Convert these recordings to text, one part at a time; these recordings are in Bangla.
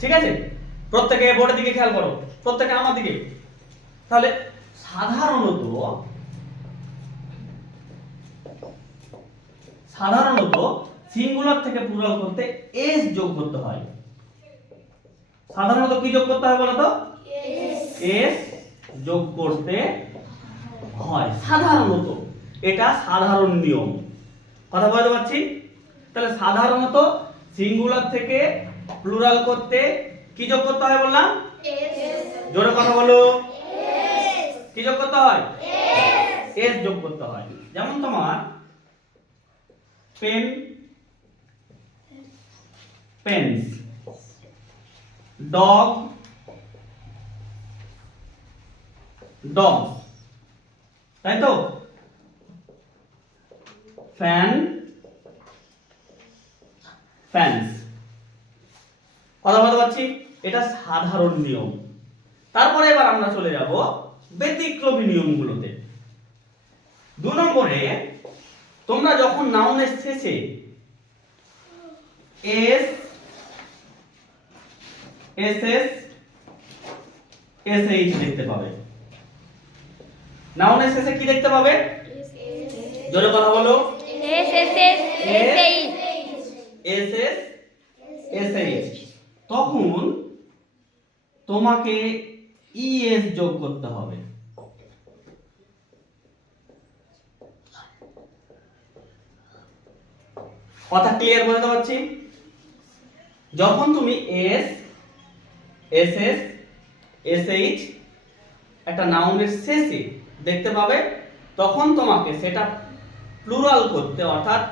ঠিক আছে, প্রত্যেকে বোর্ডের দিকে খেয়াল করো, প্রত্যেকে আমার দিকে। তাহলে সাধারণত সিঙ্গুলার থেকে প্লুরাল করতে এস যোগ করতে হয়। সাধারণত কি যোগ করতে হয় বলো তো? এস যোগ করতে হয় সাধারণত, এটা সাধারণ নিয়ম। কথা বলতে পারছি? তাহলে সাধারণত সিঙ্গুলার থেকে প্লুরাল করতে কি যোগ করতে হয় বললাম? জোরে কথা বলো। কি যোগ করতে হয়? এস যোগ করতে হয়। যেমন তোমার পেন, পেন্স, ডগ, ডগস, তাই তো? Fan, fans. কথা বলতে পারছি? এটা সাধারণ নিয়ম। তারপরে এবার আমরা চলে যাব ব্যতিক্রমী নিয়মগুলোতে। 2 নম্বরে তোমরা যখন নাউনের শেষে এস, এসএস, এসএইচ দেখতে পাবে। নাউনের শেষে কি দেখতে পাবে? জোরে কথা বলো। SS, SH. SS, SH. তখন তোমাকে ইএস যোগ করতে হবে। কথা ক্লিয়ার বলতে পারছি? যখন তুমি এস, এসএস, এসএইচ একটা নাউনের শেষে দেখতে পাবে, তখন তোমাকে সেটা প্লুরাল করতে অর্থাৎ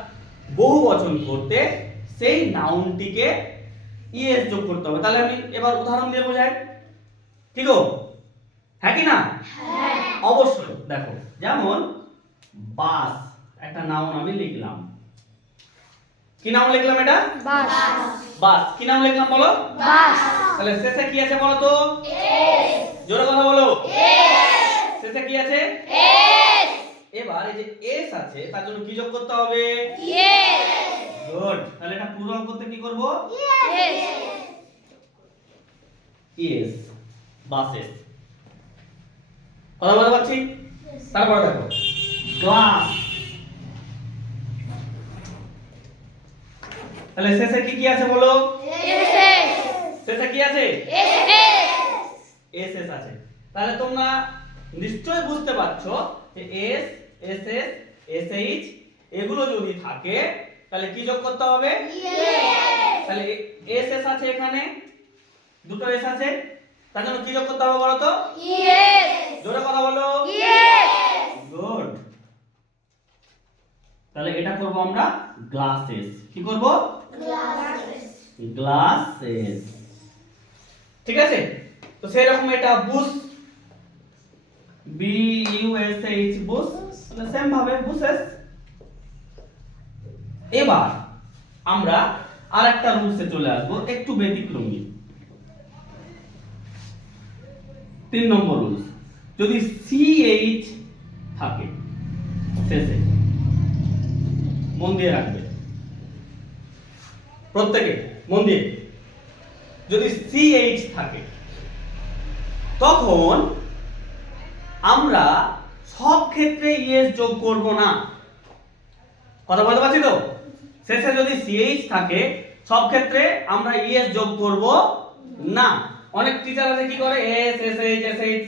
বহুবচন করতে সেই নাউনটিকে ইএস যোগ করতে হবে। তাহলে আমি এবার উদাহরণ দিয়ে বোঝাই, ঠিক ও? হ্যাঁ কি না? হ্যাঁ। অবশ্যই। দেখো, যেমন বাস একটা নাউন আমি লিখলাম। কি নাউন লিখলাম এটা? বাস। বাস। কি নাউন লিখলাম বলো? বাস। তাহলে শেষে কি আছে বলো তো? এস। জোরে কথা বলো। এস। শেষে কি আছে? এস। এবার এই যে এস আছে তার জন্য কি যোগ করতে হবে? ইয়েস। গুড। তাহলে এটা প্লুরাল করতে কি করব? ইয়েস। Yes, buses. কথা বলতে পারছি? তারপরে দেখো গ্লাস। তাহলে শেষে কি কি আছে বলো? এসএস। শেষে কি আছে? এসএস। এসএস আছে। তাহলে তোমরা নিশ্চয়ই বুঝতে পারছো যে এস, এসএস, এসএইচ এগুলো যদি থাকে তাহলে কি যোগ করতে হবে? ইয়েস। তাহলে এসএস আছে, এখানে দুটো এস আছে, তার জন্য কি যোগ করতে হবে বলো তো? ইয়েস। জোরে কথা বলো। ইয়েস। গুড। তাহলে এটা করব আমরা গ্লাসেস। কি করব? গ্লাসেস। গ্লাসেস। ঠিক আছে? তো সেই রকম এটা bush, B U S H, bush. তাহলে সেম ভাবে বুশেস। এবার আমরা আরেকটা রুলসে চলে আসব, একটু ব্যতিক্রমী। 3 নম্বর রুলস, যদি সিএইচ থাকে শেষে, মন দিয়ে রাখবে প্রত্যেকে, মন দিয়ে। যদি সিএইচ থাকে তখন আমরা সব ক্ষেত্রে ইএস যোগ করব না। কথা বলতে পারছি তো? শেষে যদি সিএইচ থাকে সব ক্ষেত্রে আমরা ইএস যোগ করব না। অনেক টিচার আছে কি করে, এস, এসএইচ, এসএইচ,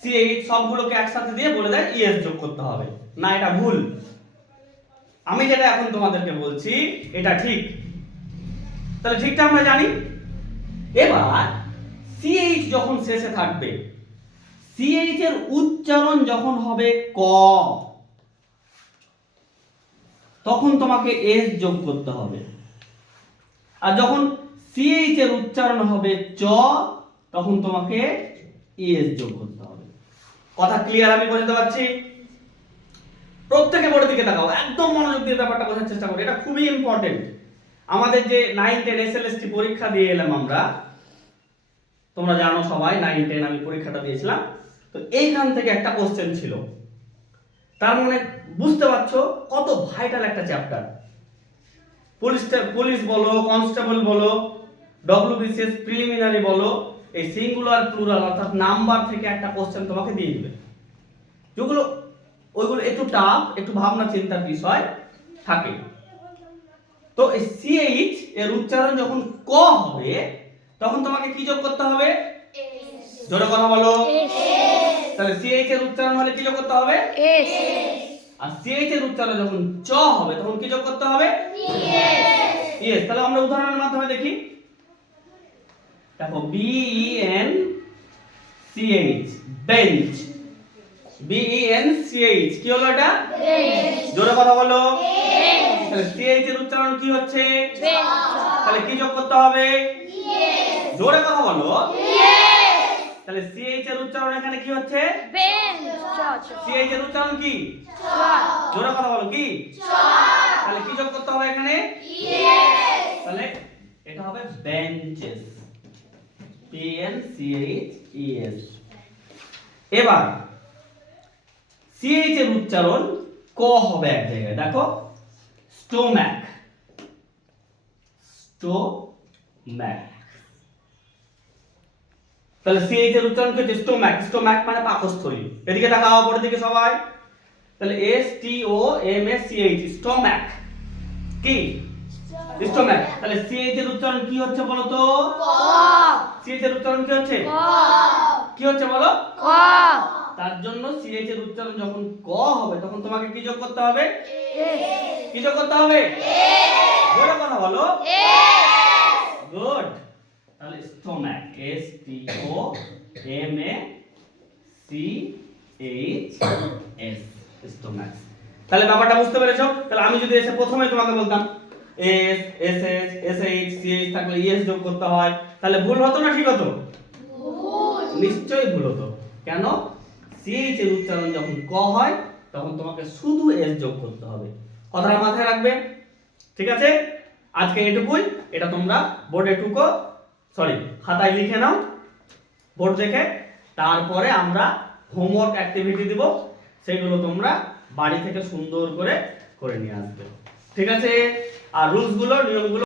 সিএইচ সবগুলোকে একসাথে দিয়ে বলে দেয় ইএস যোগ করতে হবে। না, এটা ভুল। আমি যেটা এখন তোমাদেরকে বলছি এটা ঠিক। তাহলে ঠিকটা আমরা জানি। এবার সিএইচ যখন শেষে থাকবে, সিএইচ এর উচ্চারণ যখন হবে ক, তখন তোমাকে এস যোগ করতে হবে। আর যখন সিএইচ এর উচ্চারণ হবে চ, তখন তোমাকে ইএস যোগ করতে হবে। কথা ক্লিয়ার আমি বলতে পারছি? প্রত্যেকে বোর্ডের দিকে তাকাও, একদম মনোযোগ দিয়ে ব্যাপারটা বোঝার চেষ্টা করো। এটা খুবই ইম্পর্টেন্ট। আমাদের যে 9, 10 এসএলএসটি পরীক্ষা দিয়ে এলাম আমরা, তোমরা জানো সবাই 9, 10 আমি পরীক্ষাটা দিয়েছিলাম। তো এইখান থেকে একটা কোশ্চেন ছিল। তার মানে বুঝতে পারছো কত ভাইটাল একটা চ্যাপ্টার। পুলিশ বলো, কনস্টেবল বলো, ডব্লিউবিসিএস প্রিলিমিনারি বলো, এই সিঙ্গুলার প্লুরাল অর্থাৎ নাম্বার থেকে একটা কোশ্চেন তোমাকে দিয়ে দিবে, যেগুলো ওইগুলো একটু টাফ, একটু ভাবনা চিন্তার বিষয় থাকে। তো এই সিএইচ এর উচ্চারণ যখন ক হবে তখন তোমাকে কি যোগ করতে হবে? জোরে কথা বলো। তাহলে সিএইচ এর উচ্চারণ হলে কি যোগ করতে হবে? এস আর সিএইচ এর উচ্চারণ যখন চ হবে তখন কি যোগ করতে হবে? ইয়েস। তাহলে আমরা উদাহরণের মাধ্যমে দেখি। দেখো B E N C H, bench. B E N C H, কি হলো এটা? জোরে কথা বলো। তাহলে সিএইচ এর উচ্চারণ কি হচ্ছে? তাহলে কি যোগ করতে হবে? জোরে কথা বলো। তাহলে সিএইচ এর উচ্চারণ এখানে কি হচ্ছে? সিএইচ এর উচ্চারণ কি? জোরে কথা বলো, কি? তাহলে কি যোগ করতে হবে এখানে? তাহলে এটা হবে benches, P N C H E S. এবার সিএইচ এর উচ্চারণ ক হবে এক জায়গায়, দেখো স্টোম্যাক, স্টোম্যাক। তাহলে সিএইচ এর উচ্চারণ কি হচ্ছে? স্টোম্যাক। স্টোম্যাক মানে পাকস্থলী। এদিকে তাকাও, পরের দিকে সবাই। তাহলে S T O M S C H, stomach. কি? স্টোম্যাক। তাহলে সিএইচ এর উচ্চারণ কি হচ্ছে বলো তো? সিএইচ এর উচ্চারণ কি হচ্ছে? কি হচ্ছে বলো? তার জন্য সিএইচ এর উচ্চারণ যখন ক হবে তখন তোমাকে কি যোগ করতে হবে? কি যোগ করতে হবে? জোরে কথা বলো। গুড। তাহলে stomach, S T O M A C H S, stomach. তাহলে ব্যাপারটা বুঝতে পেরেছো? তাহলে আমি যদি এসে প্রথমে তোমাকে বলতাম S S S S H C H থাকলে ইএস যোগ করতে হয়, তাহলে ভুল হতো না ঠিক হতো? নিশ্চয়ই ভুল হতো। কেন? সিএইচ এর উচ্চারণ যখন ক হয় তখন তোমাকে শুধু এস যোগ করতে হবে। কথাটা মাথায় রাখবে, ঠিক আছে? আজকে এটুকুই। এটা তোমরা বোর্ডে টুকো, সরি খাতায় লিখে নাও বোর্ড দেখে। তারপরে আমরা হোমওয়ার্ক অ্যাক্টিভিটি দিব, সেগুলো তোমরা বাড়ি থেকে সুন্দর করে করে নিয়ে আসবে, ঠিক আছে? আর রুলসগুলো, নিয়মগুলো